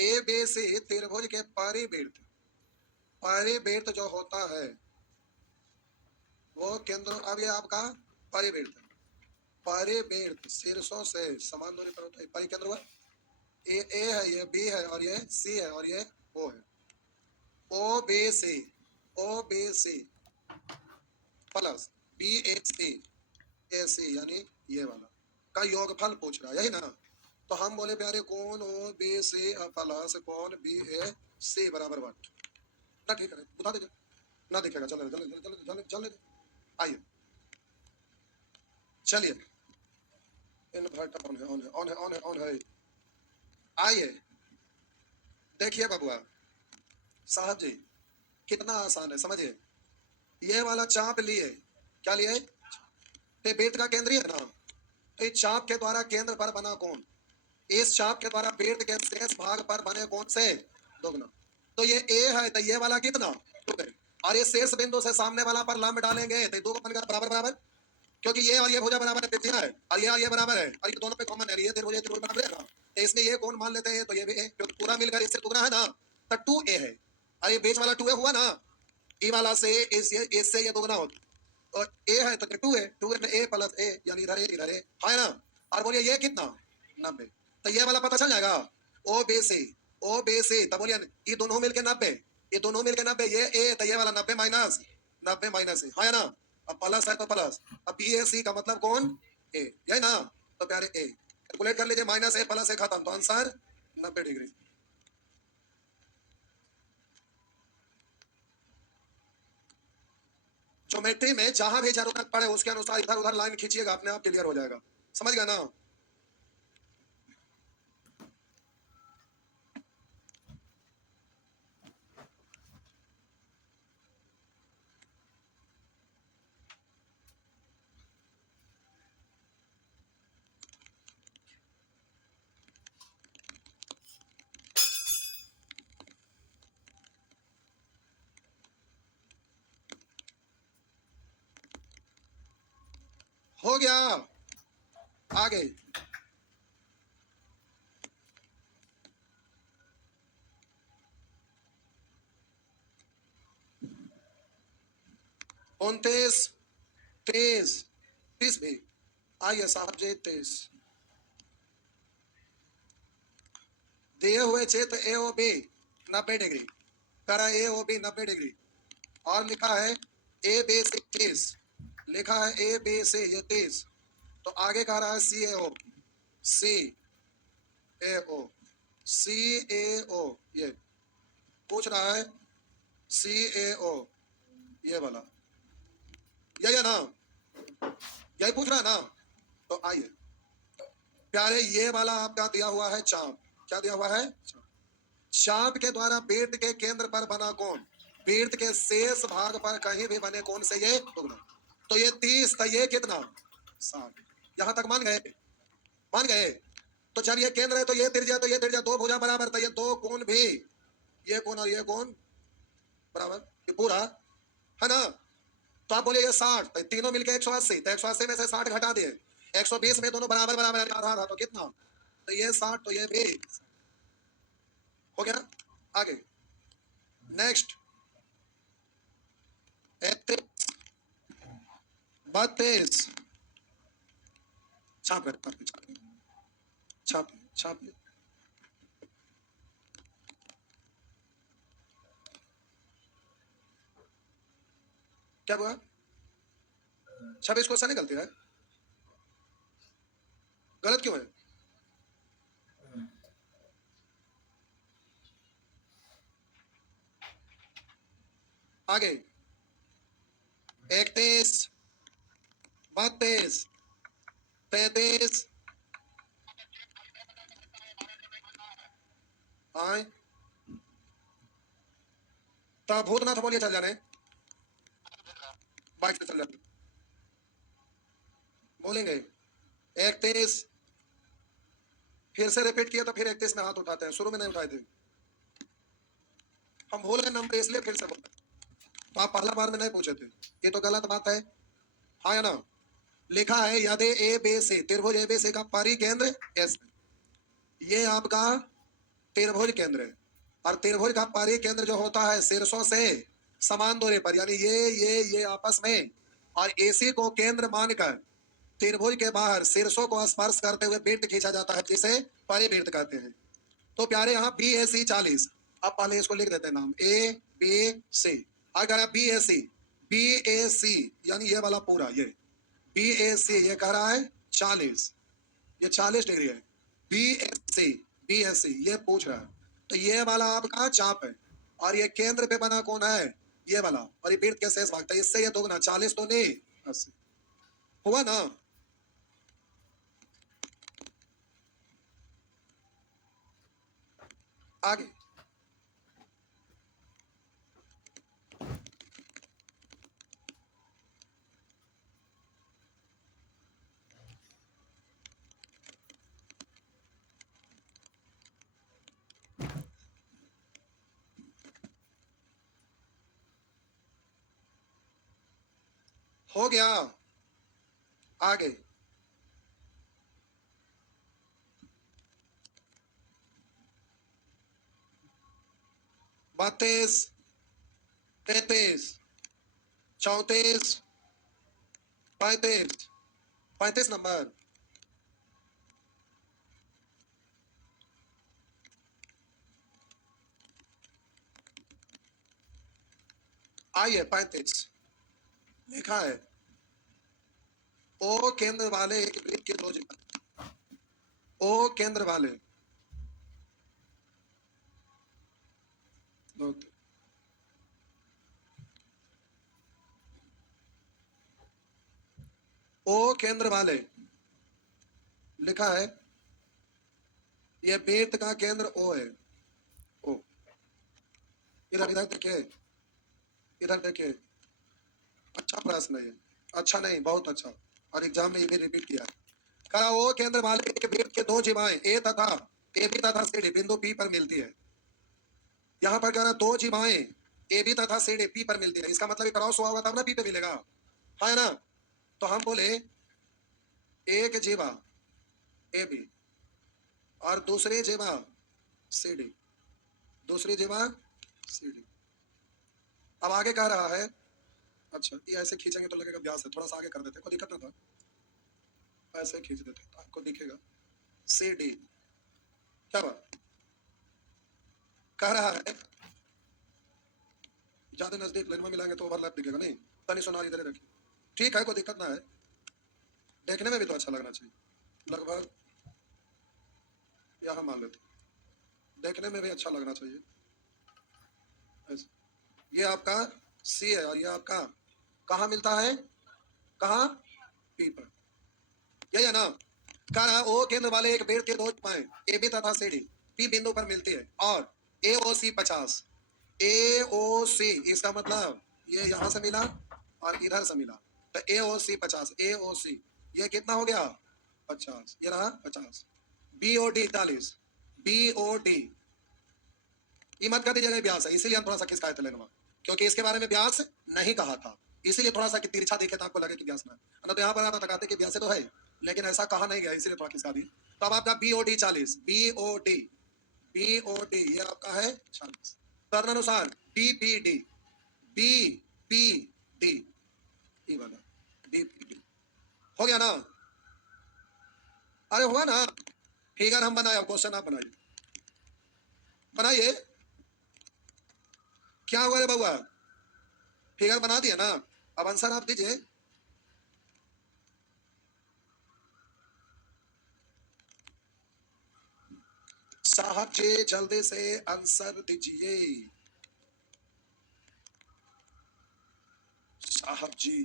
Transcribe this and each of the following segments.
ए बे सी त्रिभुज के परिबेध जो होता है वो केंद्र, अब ये आपका परिबेध शीर्षों से समान दूरी पर होता है। परिकेंद्र हुआ, ए है, ये बी है, और ये सी है, और ये ओ है। O B C plus B A C यानी ये वाला का योगफल पूछ रहा है, यही ना। तो हम बोले प्यारे कौन ओ बी सी प्लस कौन बी ए सी बराबर व्हाट ना, ठीक है बता दीजिए ना, दिखेगा चल आइए चलिए, इन्वर्टर ऑन है। आइए देखिए बबुआ साहब जी, कितना आसान है, समझिए। ये वाला चाप लिए, क्या लिए, ये बेट का केंद्रीय है ना, तो इस चाप के द्वारा केंद्र पर बना कोण, इस चाप के द्वारा बेट के शेष भाग पर बने कोण से दोगुना। तो ये ए है, तो ये वाला कितना, और ये शेष बिंदु से सामने वाला पर लंब डालेंगे तो दो बन गया बराबर बराबर, क्योंकि ये और ये भुजा बराबर है, और ये बराबर है, और ये दोनों पे कॉमन है, ये त्रिभुज बराबर है ना, तो इसमें ये कोण मान लेते हैं, तो ये भी ए, क्योंकि पूरा मिलकर इससे दुगना है ना, तो 2a है, और ये बीच वाला 2a हुआ ना, ई वाला से इससे ये दुगना होता, और ए है तो 2 है, 2 में a प्लस a यानी इधर ए है ना, और बोलिए ये कितना 90, तो ये वाला पता चल जाएगा ओ बी सी, तब बोलिए ये दोनों मिलके 90, ये दोनों मिलके 90, ये ए तो ये वाला 90 माइनस है ना, अब प्लस है तो प्लस, अब बी ए सी का मतलब कौन ए, यही ना, तो प्यारे ए कैलकुलेट कर लीजिए, माइनस ए प्लस ए खत्म, तो आंसर 90 डिग्री। ज्योमेट्री में जहां भी जरूरत पड़े उसके अनुसार इधर उधर लाइन खींचिएगा, अपने आप क्लियर हो जाएगा, समझ गया ना। हो गया, आगे उनतीस 30 भी आइए साहब जी, 30 दिए हुए क्षेत्र ए ओ बी 90 डिग्री, करा ए ओ बी 90 डिग्री, और लिखा है ए बी सी 30, लिखा है ए बी सी ये 30, तो आगे कह रहा है सी ए ओ सी ए ओ ये पूछ रहा है सी ए ओ ये वाला, यही है ना, यही पूछ रहा है ना। तो आइए प्यारे, ये वाला आपका दिया हुआ है चाप, क्या दिया हुआ है, चाप के द्वारा वृत्त के केंद्र पर बना कोण, वृत्त के शेष भाग पर कहीं भी बने कोण से ये दुगना, तो ये 30 तो ये कितना 60, यहां तक मान गए। तो चलिए केंद्र है तो ये त्रिज्या, तो ये त्रिज्या, दो भुजा बराबर, तो ये दो कोण भी, ये कोण और ये कोण बराबर, ये पूरा है ना, तो आप बोले ये 60, तो तीनों मिलके 180, तो 180 में से 60 घटा दिए, 120 में दोनों बराबर बराबर आधा आधा, तो कितना, तो ये 60, तो ये भी हो गया। आगे नेक्स्ट 31 32 छाप क्या हुआ, 26 क्वेश्चन निकलती है, गलत क्यों है, आगे 31 32 33 आए, तब भूतनाथ बोलिए चल जाने, बाइक से चल जाने बोलेंगे 31, फिर से रिपीट किया तो फिर 31 में हाथ उठाते हैं, शुरू में नहीं उठाए थे, हम भूल गए नंबर इसलिए फिर से बोलते, तो आप पहला बार में नहीं पूछे थे, ये तो गलत बात है, हाँ या ना। लिखा है यदि ए बी सी त्रिभुज ए बी सी का परिकेंद्र एस, ये आपका त्रिभुज केंद्र है, और त्रिभुज का परिकेंद्र जो होता है शीर्षों से समान दूरी पर, यानी ये आपस में, और एसी को केंद्र मानकर त्रिभुज के बाहर शीर्षों को स्पर्श करते हुए वृत्त खींचा जाता है, जिसे परिवृत्त कहते हैं। तो प्यारे यहाँ बी ए सी 40, अब पहले इसको लिख देते हैं नाम ए बी सी। अगर बी ए सी यानी ये वाला पूरा, ये बी ए सी ये कह रहा है 40, ये 40 डिग्री है। बी एस सी ये पूछ रहा है, तो ये वाला आपका चाप है, और ये केंद्र पे बना कौन है, ये वाला, और ये वृत्त के शेष भाग, इससे ये दोगुना 40 तो नहीं 80 हुआ ना। आगे हो गया। आगे 32, 33, 34, 35, 35 नंबर। आइए 35 लिखा है, ओ केंद्र वाले एक वृत्त के दो जिम्मे, ओ केंद्र वाले दो, ओ केंद्र वाले लिखा है, ये वृत्त का केंद्र ओ है। ओ इधर इधर देखिए, इधर देखिए, अच्छा प्रश्न है, अच्छा नहीं बहुत अच्छा, और एग्जाम में ये भी रिपीट किया है। कहा ओ केंद्र वाले एक वृत्त के दो जिमाएं ए तथा ए बी तथा सी डी बिंदु पी पर मिलती है। यहाँ पर कह रहा दो जिमाएं ए बी तथा सी डी पी पर मिलती है, इसका मतलब क्रॉस हुआ होगा तब ना पी पे मिलेगा, है ना। तो हम बोले एक जीवा ए बी और दूसरी जीवा सी डी, दूसरी जीवा सी डी। अब आगे कह रहा है, अच्छा ये ऐसे खींचेंगे तो लगेगा व्यास है, थोड़ा सा आगे कर देते, कोई दिक्कत ना था, ऐसे खींच देते तो आपको दिखेगा सी डी। क्या बात कह रहा है, ज्यादा नजदीक लाइन में मिलाएंगे तो ओवरलैप दिखेगा नहीं, तनी सोनार इधर ही रखिए, ठीक है कोई दिक्कत ना है, देखने में भी तो अच्छा लगना चाहिए, लगभग यहाँ मान लेते, देखने में भी अच्छा लगना चाहिए ऐसे। ये आपका सी है और ये आपका कहाँ मिलता है, कहाँ पी पर, यही है ना। कह रहा ओ केंद्र वाले एक पेड़ के दो पाए ए बी तथा सी डी पी बिंदु पर मिलती है, और ए ओ सी 50, ए ओ सी इसका मतलब ये यहाँ से मिला और इधर से मिला, तो ए ओ सी 50, ए ओ सी ये कितना हो गया 50, ये रहा 50, B O D 40, B O D ये मत कर दीजिएगा व्यास है, इसीलिए हम थोड़ा सा खिसकाए थे लेनवा, क्योंकि इसके बारे में व्यास नहीं कहा था, इसीलिए थोड़ा सा कि तिरछा देखे तो आपको लगे कि व्यास ना है, तो यहाँ पर आप तकाते कि व्यास तो है, लेकिन ऐसा कहा नहीं गया, इसीलिए थोड़ा खिसका दी। तो अब आपका B O D 40, B O D ये आपका है 40, तदनुसार B P D, B P D ये वाला बी पी डी हो गया ना। अरे हुआ ना, फिगर हम बनाए, क्वेश्चन आप बनाइए, बनाइए, क्या हुआ रे बउआ, फिगर बना दिया ना, अब आंसर आप दीजिए। साहब जी जल्दी से आंसर दीजिए, साहब जी।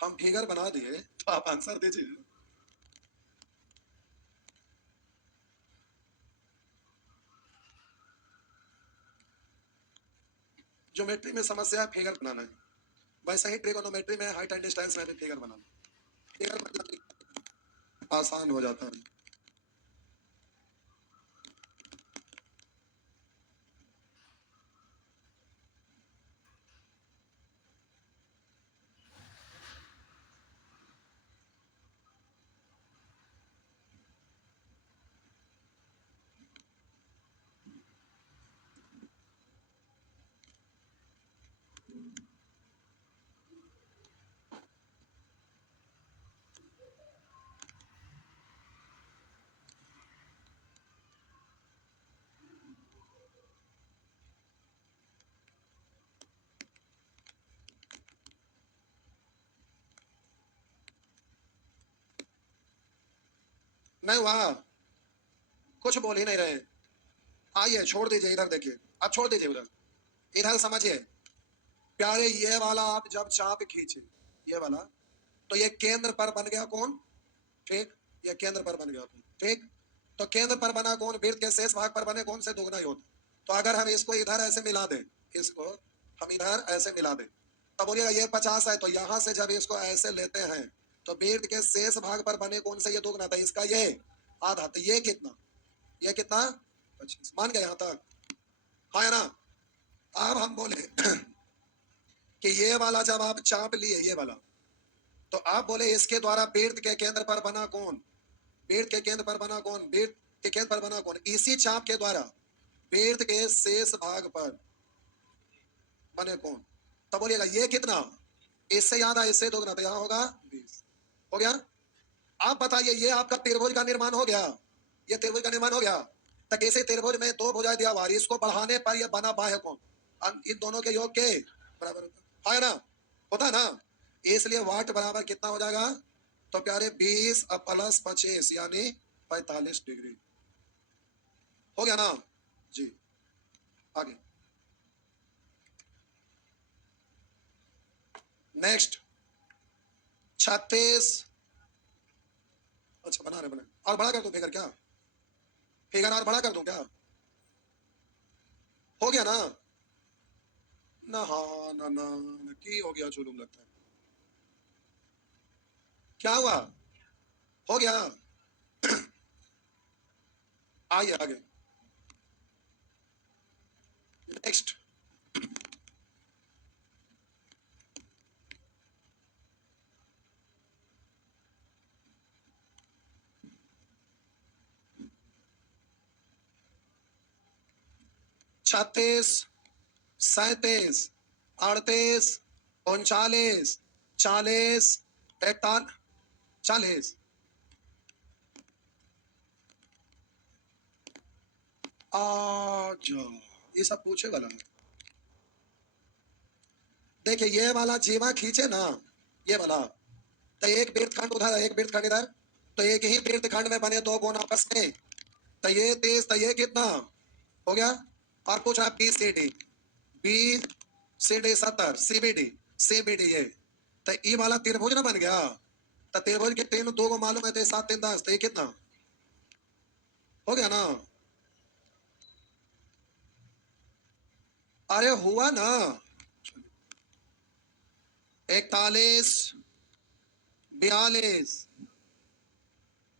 हम फिगर बना दिए तो आप आंसर दीजिए। ज्योमेट्री में समस्या है फिगर बनाना है, वैसे ही ट्रिगोनोमेट्री में हाइट एंड डिस्टेंस में भी फिगर बनाना, फिगर बनाना आसान हो जाता है। नहीं हुआ, कुछ बोल ही नहीं रहे। आइए छोड़ दीजिए, इधर देखिए, अब छोड़ दीजिए उधर, इधर समझिए प्यारे। ये वाला आप जब चाप खींचे, ये वाला, तो ये केंद्र पर बन गया कौन? ठीक, ये केंद्र पर बन गया कौन? ठीक, तो केंद्र पर बना कौन? वृत्त के शेष भाग पर बने कौन से दुगना योग। तो अगर हम इसको इधर ऐसे मिला दें, इसको हम इधर ऐसे मिला दें, तब बोलिएगा ये 50 है। तो यहां से जब इसको ऐसे लेते हैं तो वृत्त के शेष भाग पर बने कौन से ये दुगना था, इसका ये आधा। तो ये कितना? ये कितना? 25। मान गए यहां तक? हाँ है ना? अब हम बोले कि ये वाला जब आप चाप लिए, ये वाला, तो आप बोले इसके द्वारा वृत्त के केंद्र पर बना कौन? वृत्त के केंद्र पर बना कौन? वृत्त के केंद्र पर बना कौन? इसी चाप के द्वारा वृत्त के शेष भाग पर बने कौन? तब बोलिएगा ये कितना? इससे याद है, इससे दोगुना, तो यहाँ होगा 20। हो गया? आप बताइए, ये आपका त्रिभुज का निर्माण हो गया, ये त्रिभुज का निर्माण हो गया। तो कैसे त्रिभुज में दो भुजाएं दिया हुआ, इसको बढ़ाने पर ये बना बाह्य कौन? इन दोनों के योग के बराबर होता है ना? होता है ना? इसलिए वाट बराबर कितना हो जाएगा? तो प्यारे 20 प्लस 25 यानी 45 डिग्री। हो गया ना जी? आगे नेक्स्ट 36। अच्छा बना रहे, बना और बड़ा कर दूं फिगर? क्या फिगर और बड़ा कर दूं क्या? हो गया ना? ना हाँ ना ना, ना की हो गया चुलूम लगता है। क्या हुआ? हो गया? आइए आगे नेक्स्ट। छत्तीस, 37, 38, 39, 40, 41, 40। अच्छा, ये सब पूछे वाला है। देखिए ये वाला जीवा खींचे ना, ये वाला, तो एक वृत्तखंड उधर, एक वृत्तखंड इधर, तो एक ही वृत्तखंड में बने दो कोण आपस में, तो ये 30, तो ये कितना हो गया? और पूछ रहा B C D, B C D 70, CBD, CBD ये, तो ई वाला त्रिभुज ना बन गया। तो त्रिभुज के तीन दो को मालूम है, तो 7 3 10, तो ये कितना हो गया ना? अरे हुआ ना? 41, 42,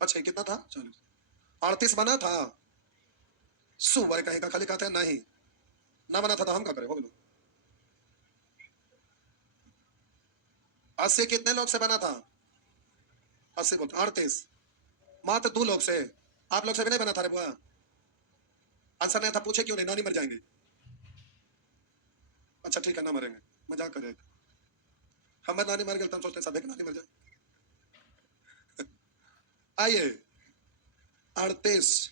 अच्छा कितना था? 40, 38 बना था। सुवर कहीं का खाली कहते हैं नहीं, ना बना था तो हम क्या करें? हो गया 80 कितने लोग से बना था? 80 बोलते 38, मात्र 2 लोग से। आप लोग से भी नहीं बना था रे बुआ? आंसर नहीं था, पूछे क्यों नहीं? नानी मर जाएंगे। अच्छा ठीक है, ना मरेंगे, मजाक करे। हमारे नानी मर गए तो हम सोचते सब एक नानी मर जाए। आइए 38,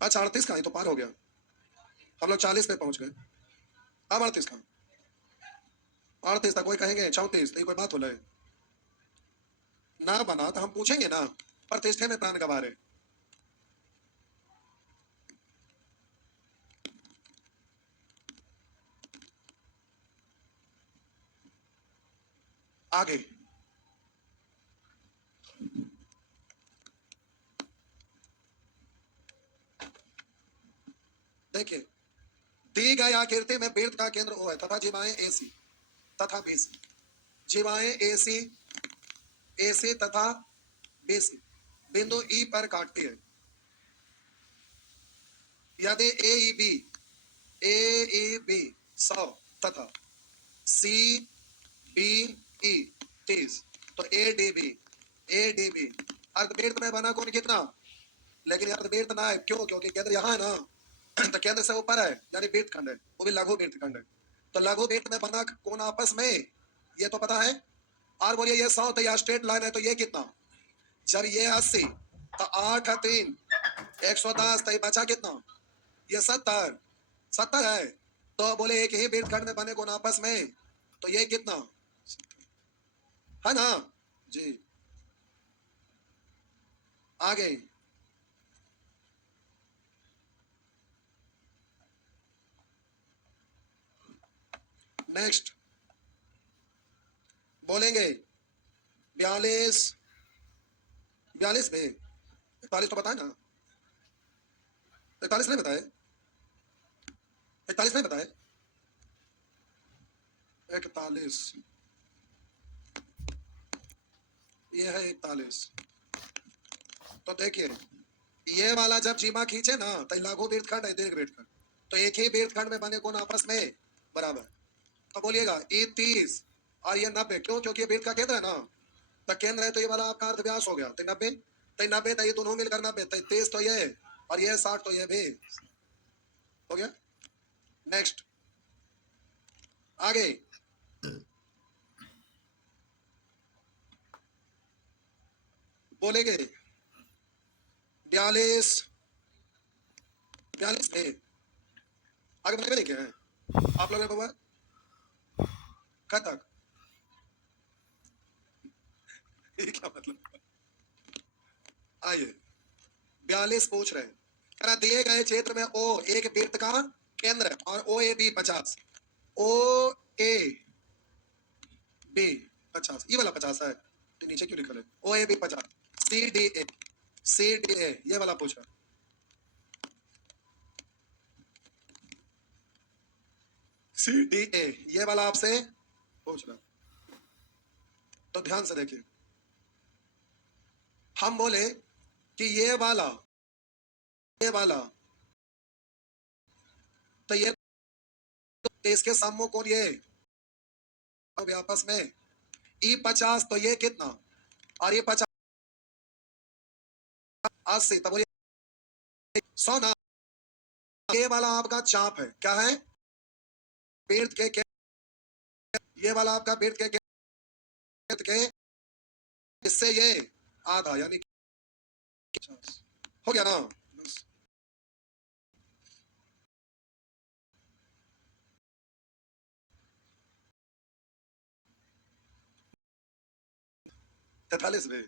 अच्छा 38 का ही तो पार हो गया, हम लोग 40 पे पहुंच गए। अब 38 का, 38 था, कोई कहेंगे 34, तो ये कोई बात हो रहा है? ना बना तो हम पूछेंगे ना, प्रतिष्ठे में प्राण गवा रहे। आगे देखिए, दी गई आकृति में वृत्त का केंद्र O है तथा जीवाएं AC तथा BC, जीवाएं AC, AC तथा BC बिंदु E पर काटती है। यदि AEB 100 तथा CBE 30, तो ADB अर्धवृत्त में बना कौन कितना? लेकिन अर्धवृत्त ना है, क्यों? क्योंकि केंद्र यहाँ है ना, तो केंद्र से ऊपर है, यानी वृत्तखंड है, वो भी लघु वृत्तखंड है। तो लघु वृत्त में बना कौन आपस में, ये तो पता है। और बोलिए ये 100 तो यह स्ट्रेट लाइन है, तो ये कितना? जब ये 80, तो 8 है 3, 110, तो ये बचा कितना? ये 70, 70 है। तो बोले एक ही वृत्तखंड में बने कौन आपस में, तो ये कितना है ना जी? आगे नेक्स्ट बोलेंगे 42, 42 में 41 तो बताए ना, 41 नहीं बताए, 41 नहीं बताए, 41 ये है 41। तो देखिए ये वाला जब जीमा खींचे ना तो लघु वृत्तखंड है दीर्घ वृत्तखंड, तो एक ही वृत्तखंड में बने कोण आपस में बराबर। तो बोलिएगा ये 30 और ये 90, क्यों? क्योंकि ये वृत्त का केंद्र है ना, तो केंद्र है तो ये वाला आपका अर्ध व्यास हो गया, तो 90, तो 90 तो ये दोनों मिलकर 90, तो 30 तो ये और ये 60 तो ये भी हो गया। नेक्स्ट आगे बोलेंगे 42, 42 में आगे बताए नहीं क्या है आप लोग ने बाबा कब तक ये क्या मतलब? आइए 42 पूछ रहे हैं, कह रहा दिए गए क्षेत्र में ओ एक वृत्त का केंद्र है और ओ A B 50, O A B 50, ये वाला 50 है तो नीचे क्यों लिखा है O A B 50, C D A, C D A ये वाला पूछ रहा, सी डी ए ये वाला आपसे पूछ रहा। तो ध्यान से देखिए, हम बोले कि ये वाला तो ये तो इसके सम्मुख कौन ये आपस में ई 50, तो ये कितना और ये 50 80, तब बोलिए 100 ना। ये वाला आपका चाप है, क्या है? वृत्त के ये वाला आपका वृत्त के इससे ये आधा यानी 50 हो गया ना। 43 में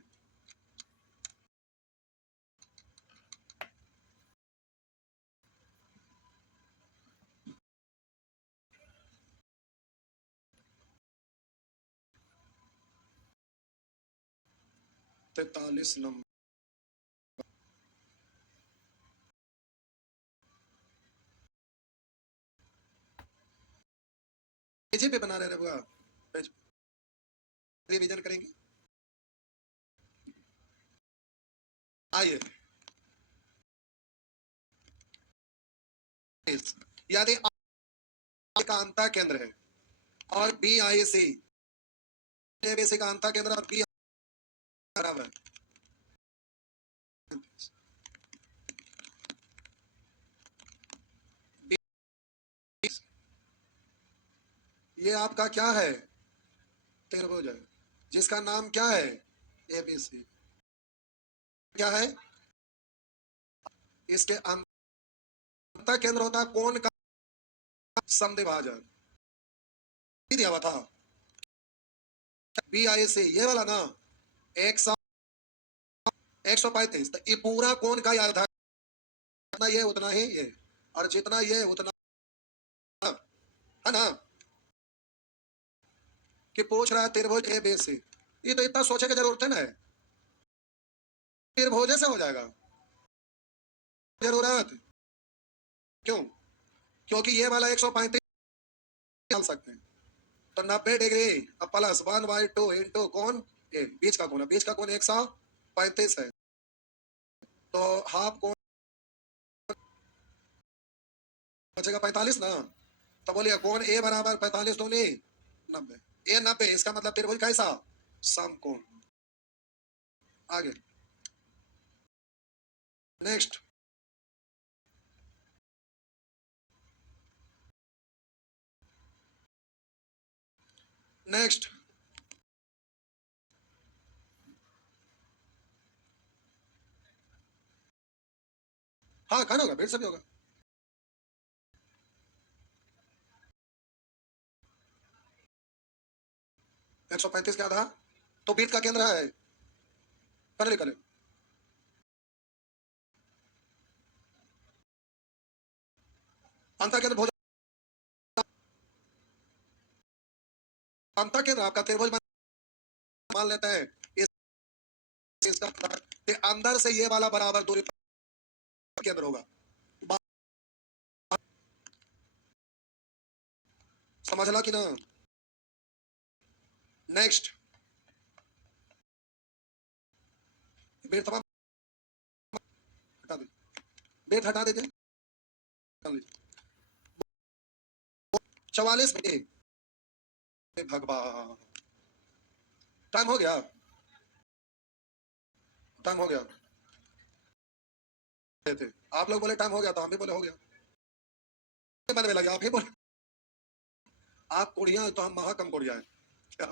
43 नंबर पेज पे बना रहे बुआ, पेज रिवीजन करेंगे। आइए यदि A का अंतः केंद्र है और बी आई सी का अंतः केंद्र और बी बराबर, ये आपका क्या है? त्रिभुज है जिसका नाम क्या है? एबीसी। क्या है? इसके अंतः केंद्र होता है कोण का समद्विभाजक, दिया हुआ था बी आई सी ये वाला ना 135, तो ये पूरा कोण का याद जितना ये उतना ही ये और जितना ये उतना है ना, कि पूछ रहा है त्रिभुज ए बी सी, ये तो इतना सोचे की जरूरत है ना, त्रिभुज से हो जाएगा जरूरत क्यों? क्योंकि ये वाला 135 डाल सकते हैं, तो 90 डिग्री अब प्लस 1/2 इंटू कौन ए बीच का कोण है, बीच का कोण 135 है, तो हाफ कोण बचेगा 45 ना। तो बोलिए कोण ए बराबर 45 दूनी 90, ए 90 इसका मतलब त्रिभुज कैसा? समकोण। आगे नेक्स्ट नेक्स्ट हाँ खाना होगा फिर सभी होगा। 135 का आधा तो बीच का केंद्र है, पहले निकले अंतर केंद्र भोजन अंतर के आपका त्रिभुज मान लेते हैं इसका कि अंदर से ये वाला बराबर दूरी के अंदर होगा। समझला कि ना? नेक्स्ट बेट हटा दे, बेट हटा दीजिए, 44 मिनट। भगवान, टाइम हो गया, टाइम हो गया थे। आप लोग बोले टाइम हो गया तो हम भी बोले हो गया। मन में लगे आप ही बोले आप कोड़िया तो हम महा कम कोड़िया है क्या?